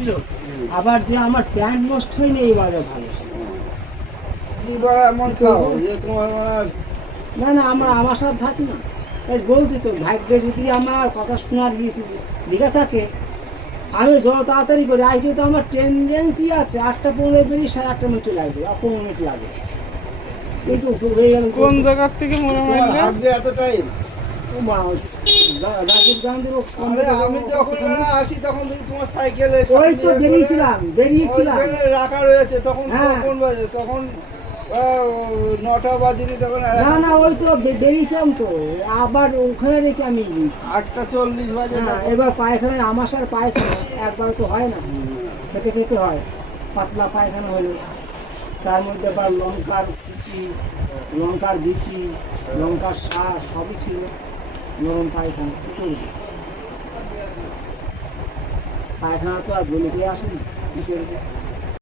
বুঝলো? আবার যে আমার প্যান্ট নষ্ট হয়নি এই বাজার ভালো। কি বড় এমন খাও যে তোমার মানে না না আমার সাথে থাকি না, তাই বলছি তো ভাগ্যে যদি আমার কথা শোনার দিকে থাকে আমি যত তাড়াতাড়ি করি। আজকে তো আমার টেন্ডেন্সি আছে 8টা 15 বেরিয়ে 8:30 মিনিট লাগে আর 15 মিনিট লাগে, কিন্তু হয়ে গেল কোন জায়গার থেকে মনে তোমার মারলে? হাত দিয়ে এত টাইম। রাজীব গান্ধীর আরে আমি যখন আসি তখন দেখি তোমার সাইকেলে ওই তো বেরিয়েছিলাম রাখা রয়েছে তখন হ্যাঁ। কোন বাজে তখন 9টা বাজেনি তখন না না ওই তো বেরিয়েছিলাম তো, আবার ওখানে রেখে আমি গিয়েছি। 8:40 বাজে হ্যাঁ, তখন। এবার পায়খানায় আমাশার পায়খানা একবার তো হয় না, খেতে খেতে হয়, পাতলা পায়খানা হলো, তার মধ্যে আবার লঙ্কার কুচি, লঙ্কার বিচি, লঙ্কার শাঁস সবই ছিল, নরম পায়খানা কী করবে, পায়খানা তো আর বলে দিয়ে আসেনি, কী করবে।